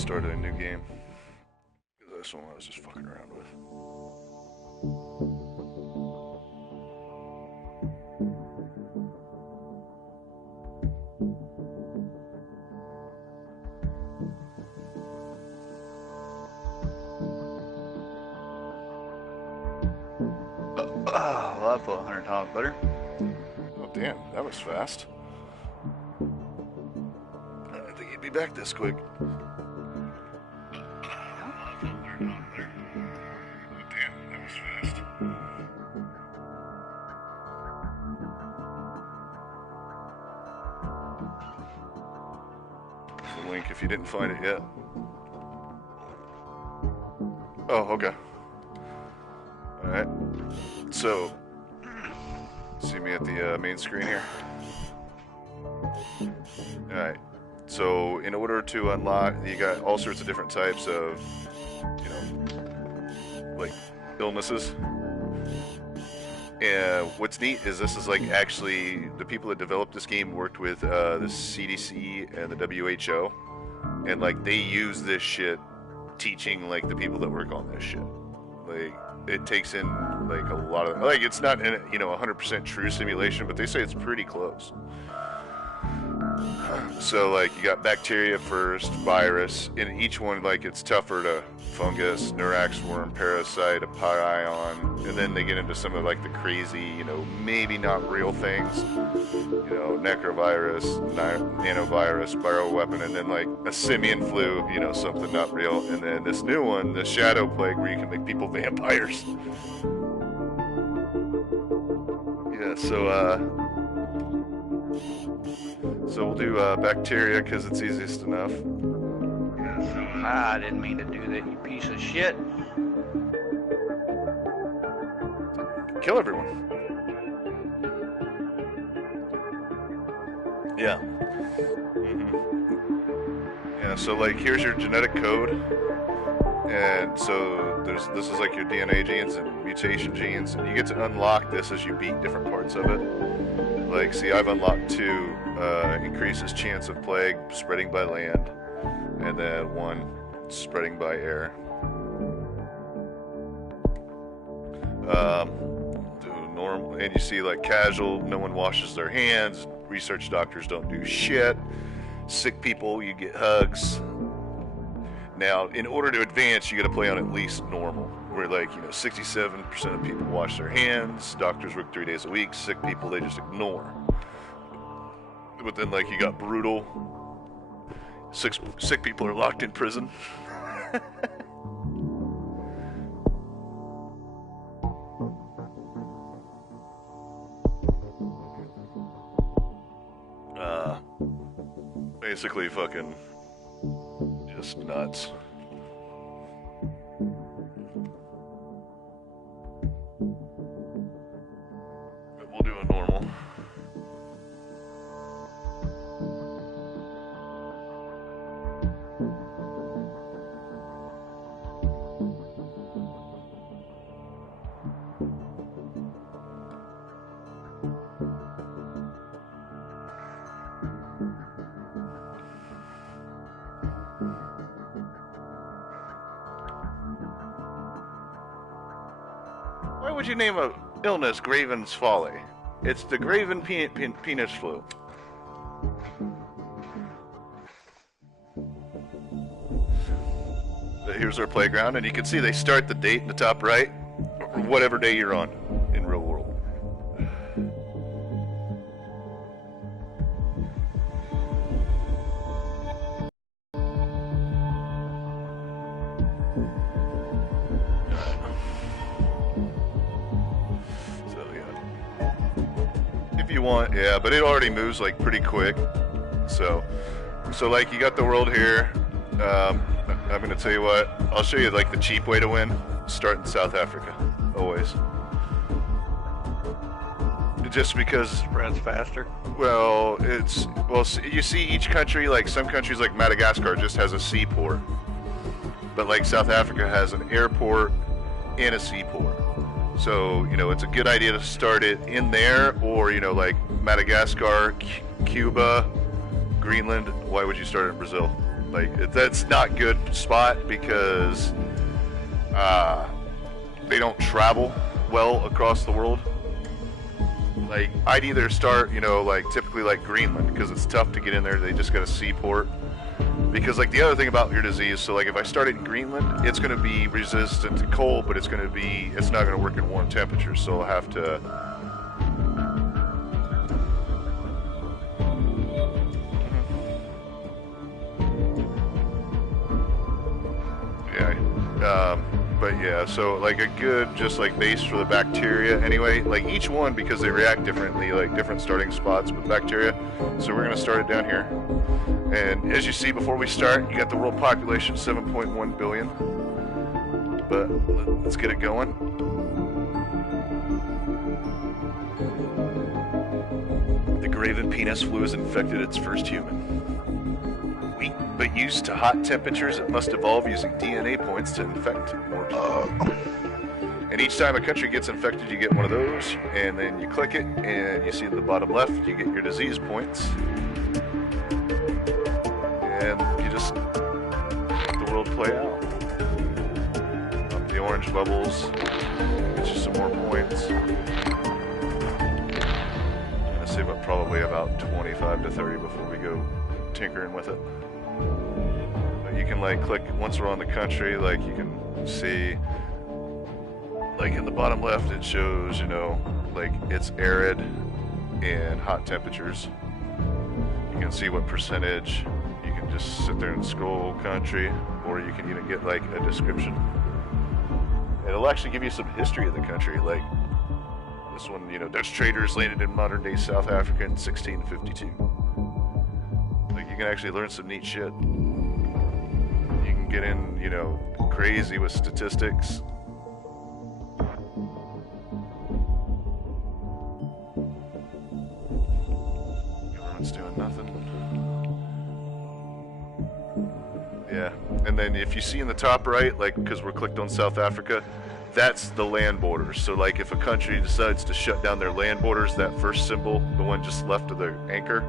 started a new game. This one I was just fucking around with. Well, I put 100 times better. Oh damn, that was fast. I didn't think he'd be back this quick. Link if you didn't find it yet. Oh, okay. Alright. So, see me at the main screen here? Alright. So, in order to unlock, you got all sorts of different types of, you know, like, illnesses. And what's neat is this is like actually the people that developed this game worked with the CDC and the WHO, and like they use this shit teaching like the people that work on this shit. Like it takes in like a lot of like it's not in, you know 100% true simulation, but they say it's pretty close. So like you got bacteria first, virus, and each one like it's tougher to fungus, Neurax worm, parasite, a parion, and then they get into some of like the crazy, you know, maybe not real things, you know, necrovirus, nanovirus, bioweapon, and then like a simian flu, you know, something not real, and then this new one, the shadow plague, where you can make people vampires. Yeah, so we'll do bacteria because it's easiest enough. I didn't mean to do that, you piece of shit. Kill everyone. Yeah. Yeah, so like here's your genetic code. And so this is like your DNA genes and mutation genes, and you get to unlock this as you beat different parts of it. Like, see, I've unlocked 2, increases chance of plague spreading by land, and then 1 spreading by air. Normal, and you see like casual, no one washes their hands, research doctors don't do shit, sick people, you get hugs. Now, in order to advance, you gotta play on at least normal, where like, you know, 67% of people wash their hands, doctors work 3 days a week, sick people they just ignore. But then like you got brutal, sick people are locked in prison. Basically fucking just nuts. But we'll do a normal. Why would you name a illness Graven's Folly? It's the Graven penis flu. Here's our playground, and you can see they start the date in the top right, or whatever day you're on in real world. Want, yeah, but it already moves like pretty quick. So like you got the world here. I'm gonna tell you what. I'll show you like the cheap way to win. Start in South Africa, always. Just because spreads faster. Well, you see each country, like some countries like Madagascar just has a seaport, but like South Africa has an airport and a seaport. So, you know, it's a good idea to start it in there, or, you know, like Madagascar, Cuba, Greenland. Why would you start in Brazil? Like, that's not good spot because they don't travel well across the world. Like, I'd either start, you know, like typically like Greenland, because it's tough to get in there. They just got a seaport. Because like the other thing about your disease, so like if I start it in Greenland, it's going to be resistant to cold, but it's not going to work in warm temperatures. So I'll have to. But yeah, so like a good just like base for the bacteria anyway, like each one, because they react differently, like different starting spots with bacteria. So we're going to start it down here. And as you see before we start, you got the world population 7.1 billion. But let's get it going. The graven penis flu has infected its first human. Weak but used to hot temperatures, it must evolve using DNA points to infect more people. And each time a country gets infected, you get one of those, and then you click it, and you see in the bottom left, you get your disease points. And you just let the world play out. Up the orange bubbles, get you some more points. I'm gonna save up probably about 25 to 30 before we go tinkering with it. But you can like click, once we're on the country, like you can see, like in the bottom left it shows, you know, like it's arid and hot temperatures. You can see what percentage. You can just sit there and scroll country, or you can even get like a description. It'll actually give you some history of the country, like this one, you know, Dutch traders landed in modern day South Africa in 1652. Like you can actually learn some neat shit. You can get in, you know, crazy with statistics. Government's doing nothing. Yeah, and then if you see in the top right, like, because we're clicked on South Africa, that's the land borders. So like if a country decides to shut down their land borders, that first symbol, the one just left of the anchor,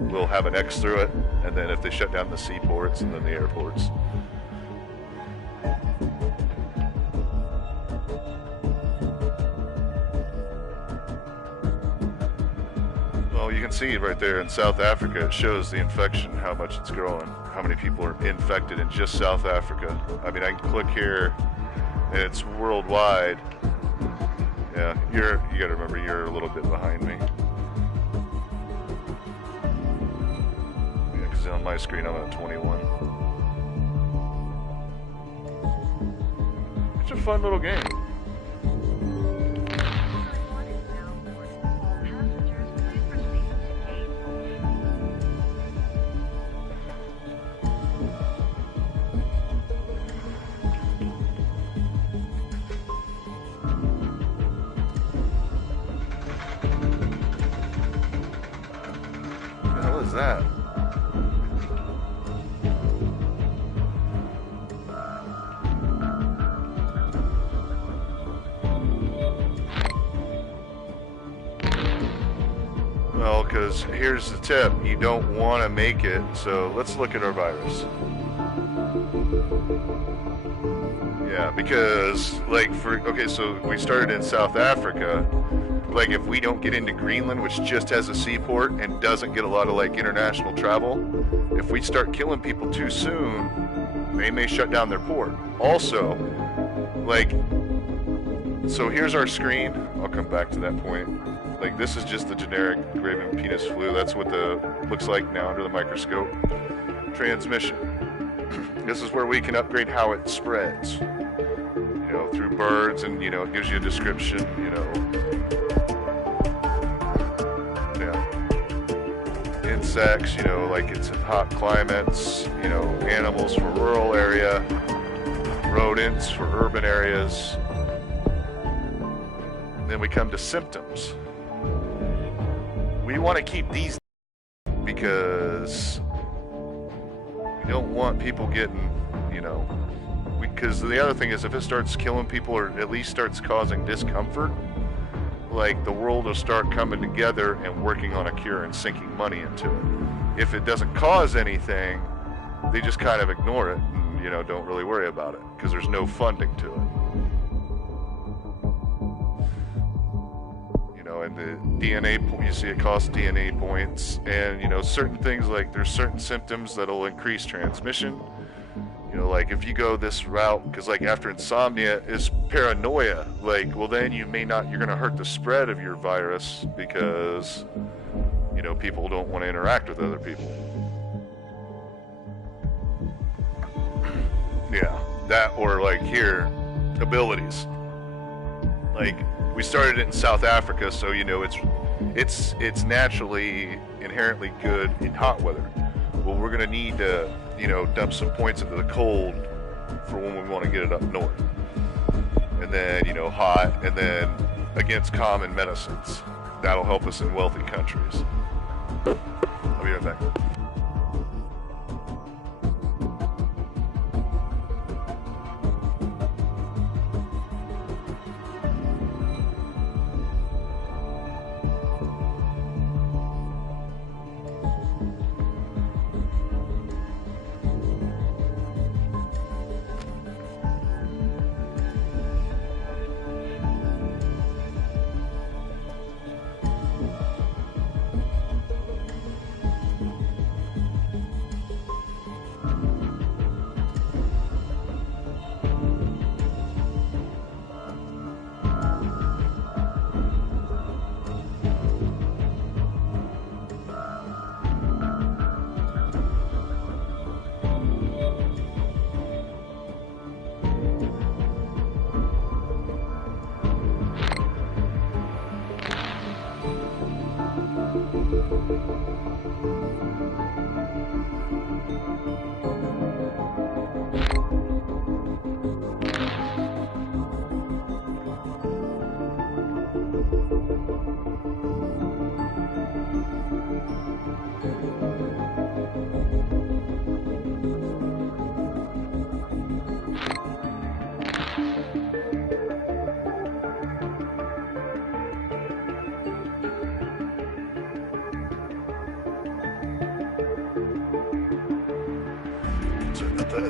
will have an X through it. And then if they shut down the seaports and then the airports. Well, you can see right there in South Africa, it shows the infection, how much it's growing, how many people are infected in just South Africa. I mean, I can click here, and it's worldwide. Yeah, you got to remember, you're a little bit behind me. Yeah, because on my screen I'm at 21. It's a fun little game. That? Well, because here's the tip, you don't want to make it, so let's look at our virus. Yeah, because like okay, so we started in South Africa. Like if we don't get into Greenland, which just has a seaport and doesn't get a lot of like international travel, if we start killing people too soon, they may shut down their port. Also, like, so here's our screen. I'll come back to that point. Like this is just the generic graven penis flu. That's what the looks like now under the microscope. Transmission. This is where we can upgrade how it spreads. You know, through birds, and you know, it gives you a description, you know. Insects, you know, like it's in hot climates, you know, animals for rural area, rodents for urban areas. Then we come to symptoms. We want to keep these because we don't want people getting, you know, because the other thing is if it starts killing people or at least starts causing discomfort, like the world will start coming together and working on a cure and sinking money into it. If it doesn't cause anything, they just kind of ignore it and, you know, don't really worry about it because there's no funding to it. You know, and the DNA, you see it costs DNA points, and, you know, certain things, like there's certain symptoms that'll increase transmission. You know, like if you go this route, because like after insomnia is paranoia, like, well then you're gonna hurt the spread of your virus because, you know, people don't want to interact with other people. Yeah, that, or like here, abilities. Like we started it in South Africa, so you know it's naturally inherently good in hot weather. Well, we're gonna need to, you know, dump some points into the cold for when we want to get it up north. And then, you know, hot, and then against common medicines. That'll help us in wealthy countries. I'll be right back.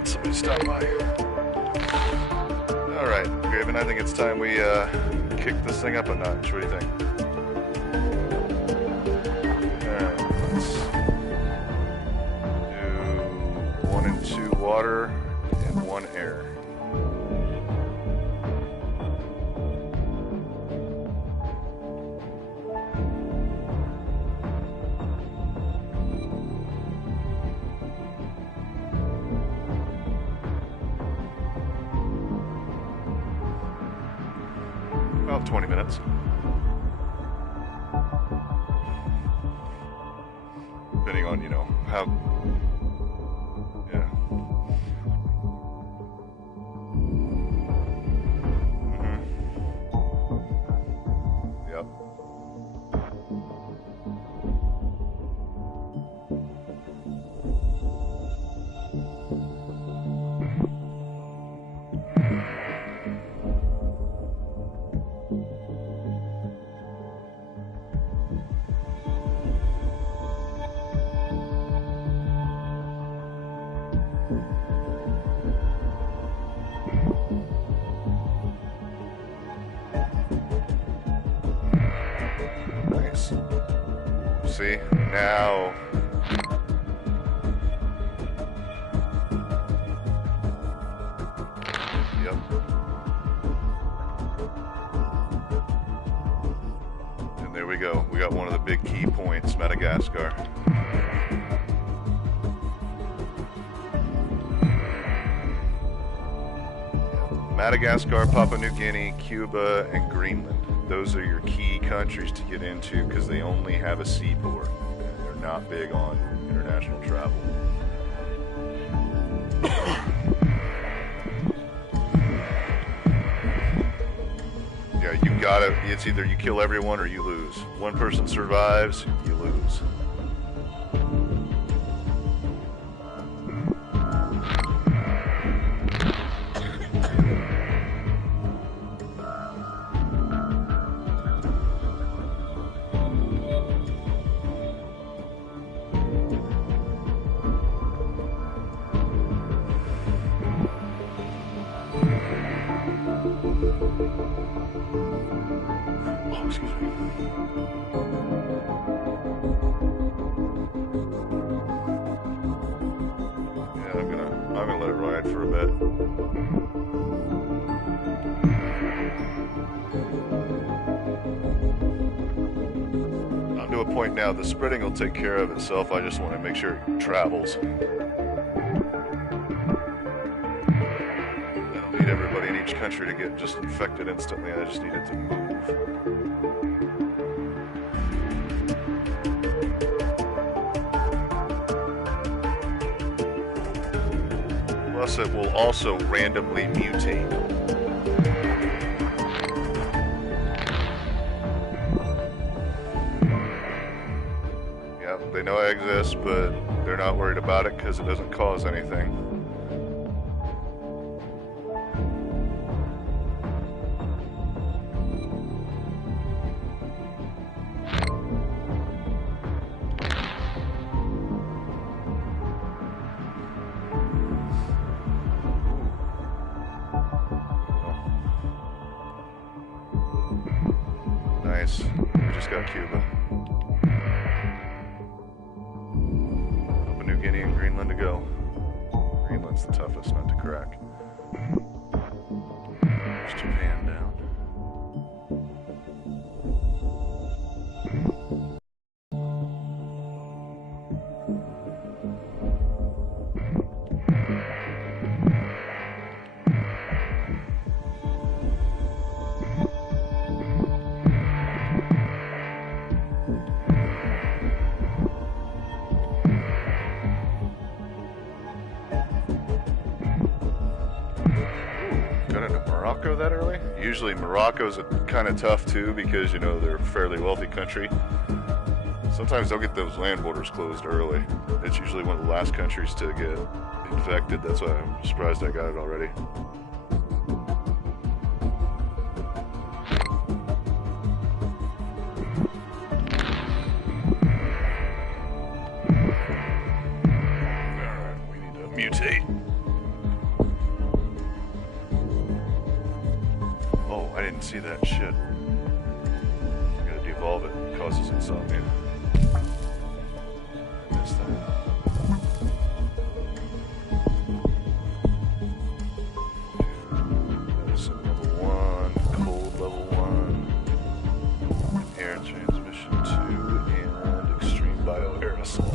Somebody stop by. Alright, Graven, I think it's time we kick this thing up a notch. What do you think? Alright, let's do 1 and 2 water and 1 air. About 20 minutes. Depending on, you know, how... Yeah. Yep. See, now yep. And there we go. We got one of the big key points, Madagascar. Madagascar, Papua New Guinea, Cuba, and Greenland. Those are your key countries to get into because they only have a seaport. They're not big on international travel. Yeah, you gotta, it's either you kill everyone or you lose. One person survives, you lose. fine for a bit. I'm to a point now, the spreading will take care of itself. I just want to make sure it travels. I don't need everybody in each country to get just infected instantly. I just need it to move. Plus, it will also randomly mutate. Yeah, they know I exist, but they're not worried about it because it doesn't cause anything. Nice. We just got Cuba. Papua New Guinea and Greenland to go. Greenland's the toughest nut to crack. There's Japan down. Morocco that early? Usually Morocco's kind of tough too because, you know, they're a fairly wealthy country. Sometimes they'll get those land borders closed early. It's usually one of the last countries to get infected. That's why I'm surprised I got it already. Alright, we need to mutate. I didn't see that shit. I gotta devolve it. It causes insomnia. I missed that. Medicine level 1, cold level 1, air transmission 2, and extreme bioaerosol.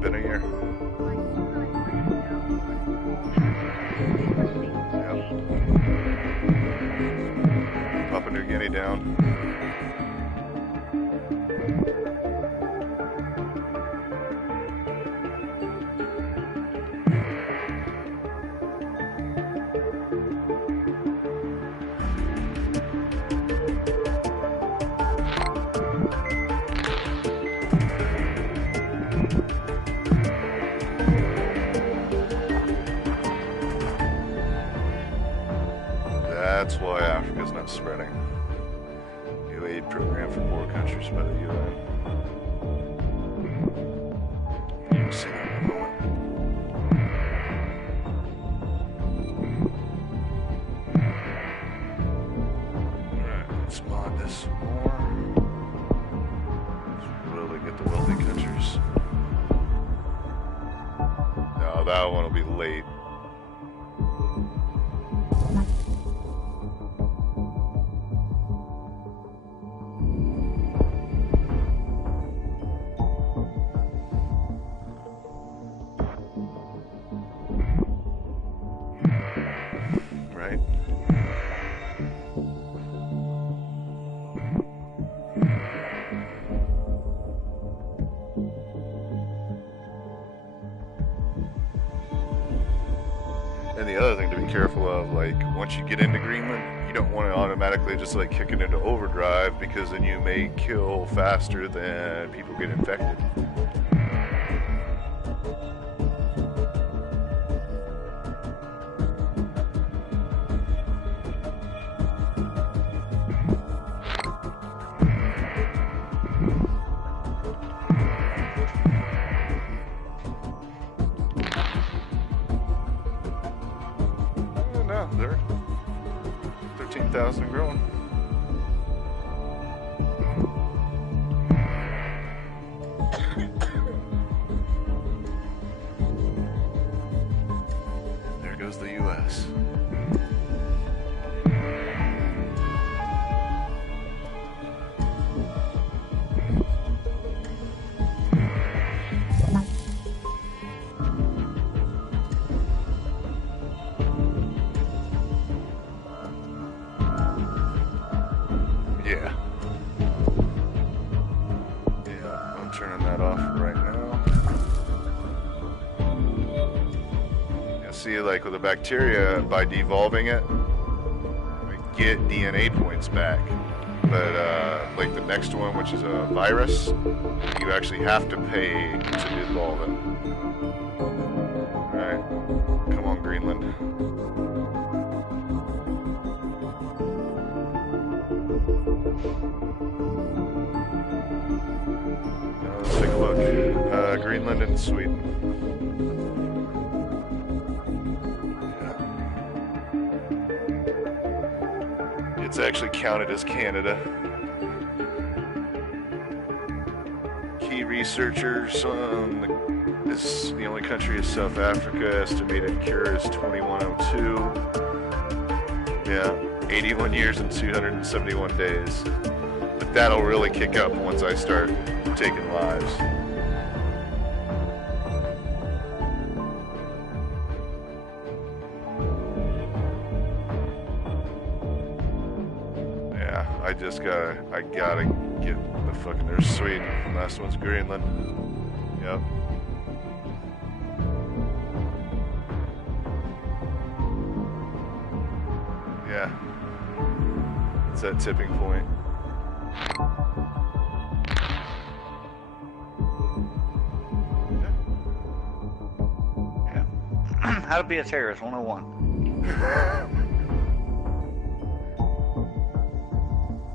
Been a year. Yep. Papua New Guinea down. That's why Africa's not spreading. New aid program for poor countries by the UN. You can see that in a moment. Alright, let's mod this some more. Let's really get the wealthy countries. No, that one will be late. Right? And the other thing to be careful of, like, once you get into Greenland, you don't want to automatically just like kick it into overdrive because then you may kill faster than people get infected. There goes the U.S. Yeah. Yeah, I'm turning that off right now. You see, like with the bacteria, by devolving it, I get DNA points back. But like the next one, which is a virus, you actually have to pay to devolve it. Alright, come on, Greenland. Let's take a look. Greenland and Sweden. Yeah. It's actually counted as Canada. Key researchers on the only country is South Africa. Estimated cure is 2102. Yeah, 81 years and 271 days. But that'll really kick up once I start taking lives. Yeah, I gotta get the fucking, there's Sweden. Last one's Greenland. Yep. Yeah. It's that tipping point. How to be a terrorist 101.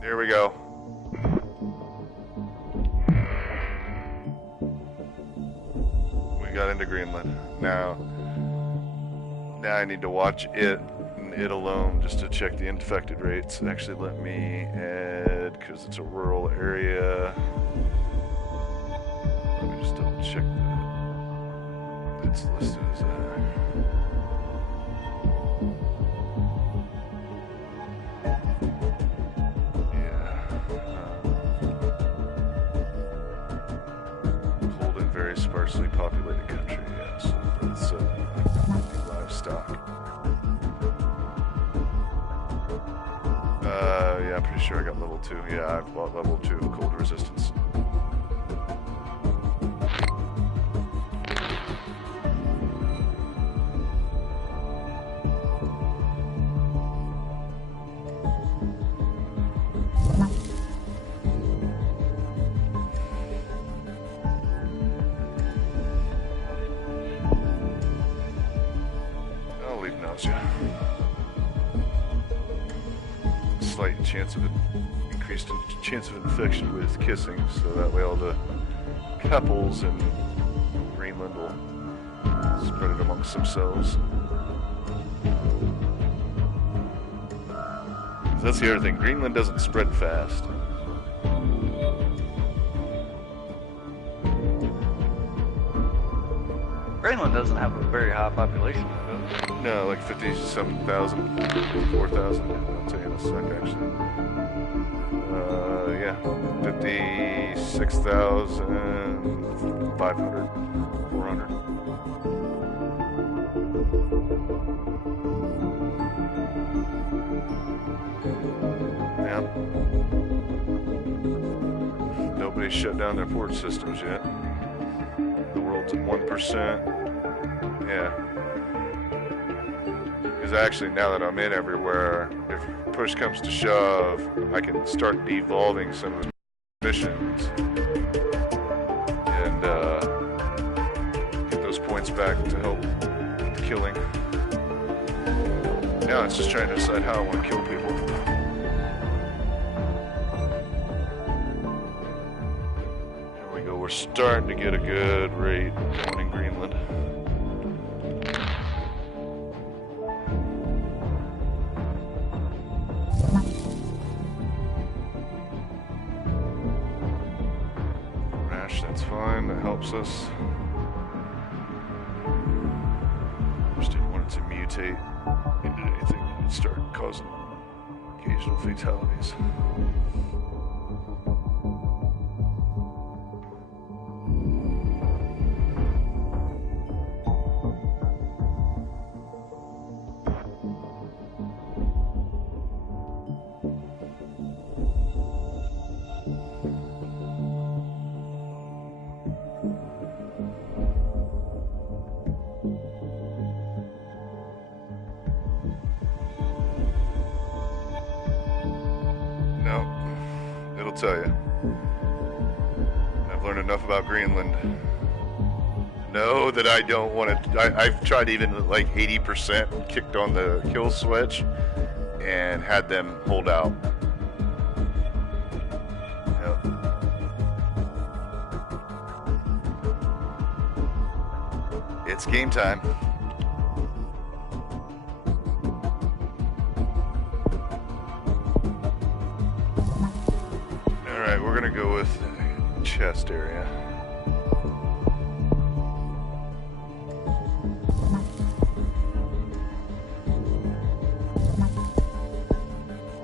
There we go. We got into Greenland. Now I need to watch it and it alone just to check the infected rates. Actually, let me add, because it's a rural area. Let me just double check that. It's listed as a... sparsely populated country, yeah, so that's livestock. Yeah, I'm pretty sure I got level 2. Yeah, I've bought level 2 cold resistance. Slight chance of increased chance of infection with kissing, so that way all the couples in Greenland will spread it amongst themselves. That's the other thing. Greenland doesn't spread fast. Greenland doesn't have a very high population, does it? No, like 50-something thousand, 54,000. I'll tell you in a sec, actually. Yeah, 56,500, 400. Yeah. Nobody's shut down their port systems yet. The world's at 1%. Yeah. Because actually, now that I'm in everywhere, if push comes to shove, I can start devolving some of the missions and get those points back to help killing. Now it's just trying to decide how I want to kill people. There we go. We're starting to get a good rate going in Greenland. damage, that's fine, that helps us. Just didn't want it to mutate into anything that would start causing occasional fatalities. Tell you, I've learned enough about Greenland. Know that I don't want to. I've tried even like 80%, kicked on the kill switch, and had them hold out. Yep. It's game time. We're gonna go with chest area.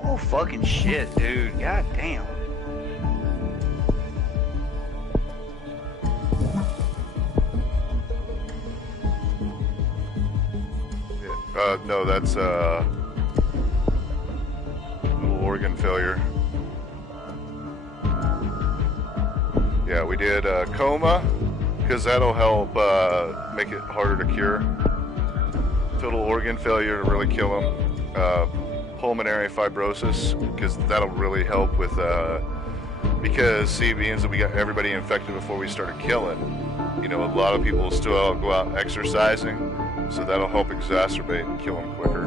Oh fucking shit, dude. God damn. Yeah, no, that's little organ failure. Yeah, we did coma, because that'll help make it harder to cure. Total organ failure to really kill them. Pulmonary fibrosis, because that'll really help with, because see, being that we got everybody infected before we started killing, you know, a lot of people still go out exercising, so that'll help exacerbate and kill them quicker.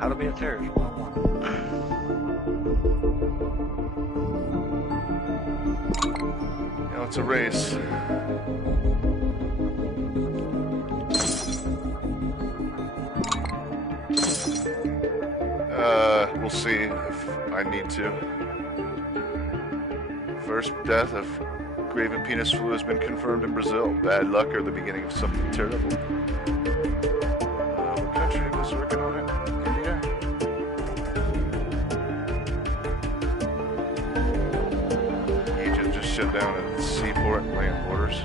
How to be a terrorist. It's a race. We'll see if I need to. First death of graven penis flu has been confirmed in Brazil. Bad luck or the beginning of something terrible. What country was working on it? India? Egypt just shut down a seaport and land borders.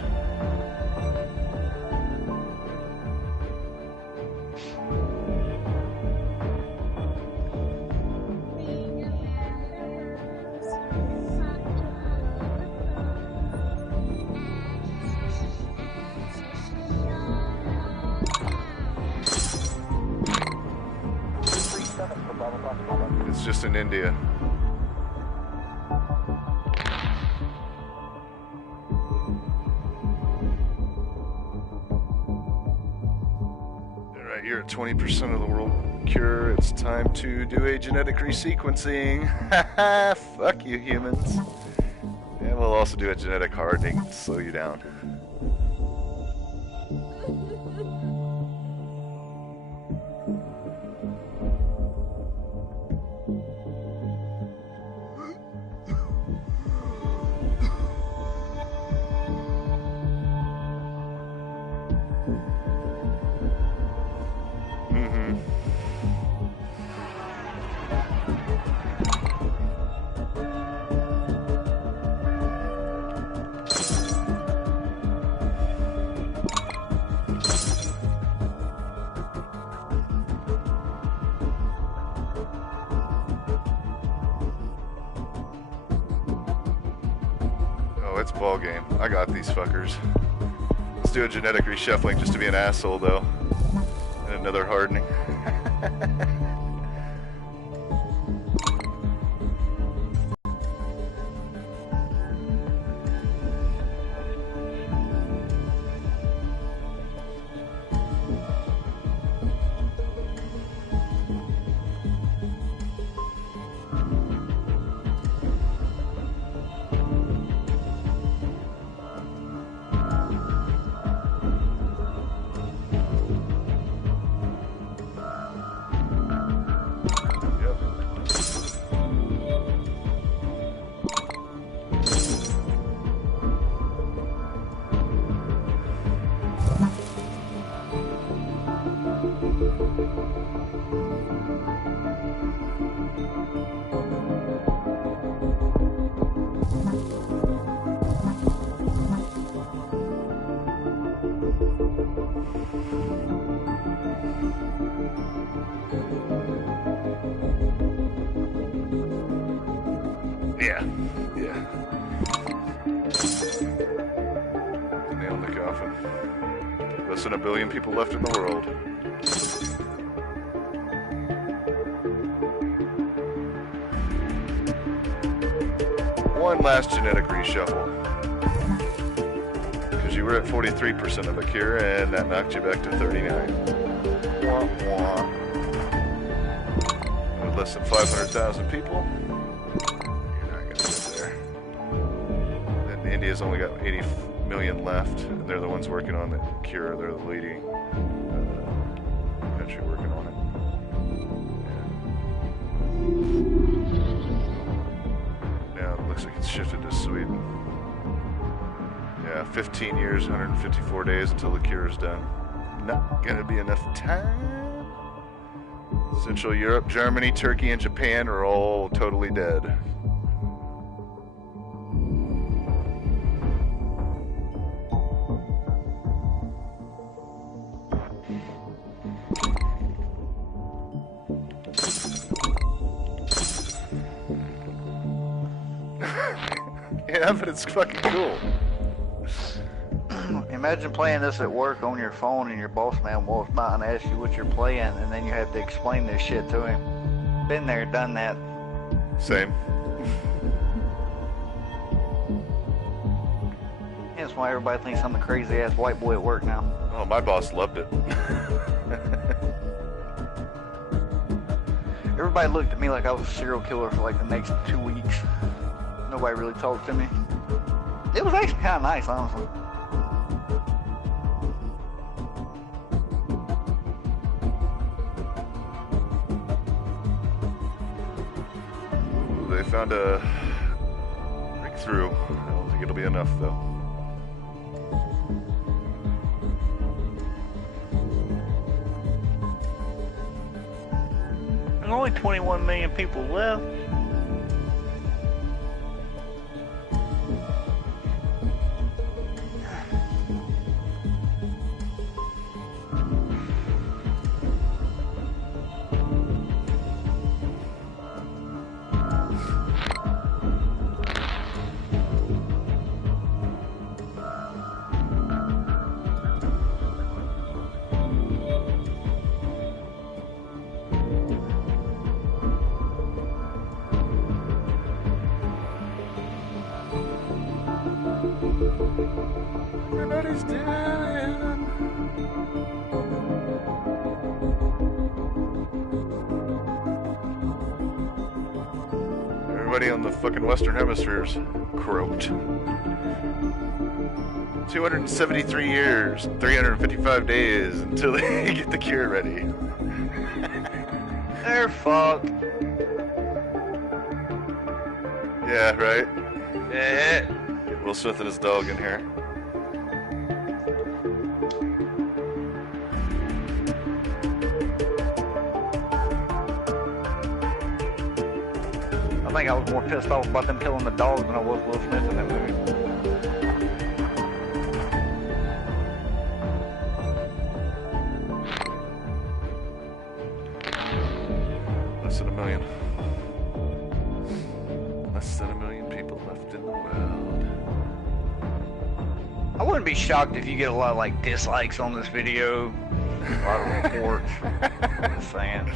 It's just in India. Alright, you're at 20% of the world cure. It's time to do a genetic resequencing. Haha, fuck you humans. And we'll also do a genetic hardening to slow you down. It's ball game. I got these fuckers. Let's do a genetic reshuffling just to be an asshole, though. And another hardening. Yeah. Yeah. Nail in the coffin. Less than 1 billion people left in the world. One last genetic reshuffle. Because you were at 43% of a cure, and that knocked you back to 39. Wah, wah. With less than 500,000 people, you're not going to get there. And India's only got 80 million left, and they're the ones working on the cure. They're the leading country working on it. Yeah. Now it looks like it's shifted to Sweden. Yeah, 15 years, 154 days until the cure is done. Not gonna be enough time. Central Europe, Germany, Turkey, and Japan are all totally dead. Yeah, but it's fucking cool. Imagine playing this at work on your phone and your boss man walks by and asks you what you're playing, and then you have to explain this shit to him. Been there, done that. Same. That's why everybody thinks I'm a crazy ass white boy at work now. Oh, my boss loved it. Everybody looked at me like I was a serial killer for like the next 2 weeks. Nobody really talked to me. It was actually kind of nice, honestly. They found a breakthrough. I don't think it'll be enough, though. There's only 21 million people left. Everybody's dying. Everybody on the fucking Western Hemisphere's croaked. 273 years, 355 days until they get the cure ready. They're fucked. Yeah, right? Yeah. Get Will Smith and his dog in here. I think I was more pissed off about them killing the dog than I was Will Smith in that movie. Less than 1 million. Less than 1 million people left in the world. I wouldn't be shocked if you get a lot of like dislikes on this video. A lot of reports. Just saying.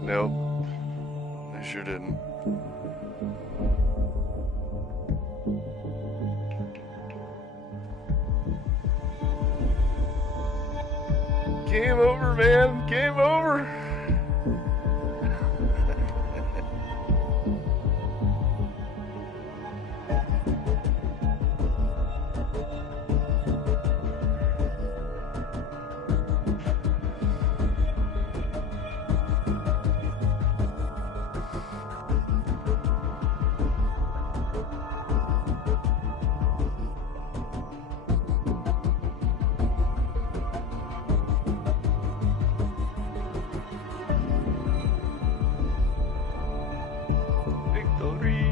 Nope. They sure didn't. Game over, man. Game over. Story.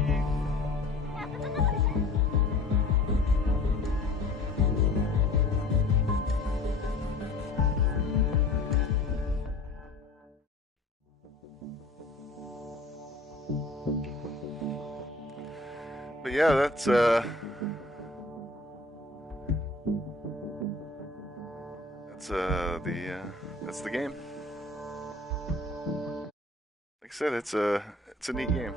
But yeah, that's that's the game. Like I said, it's a neat game.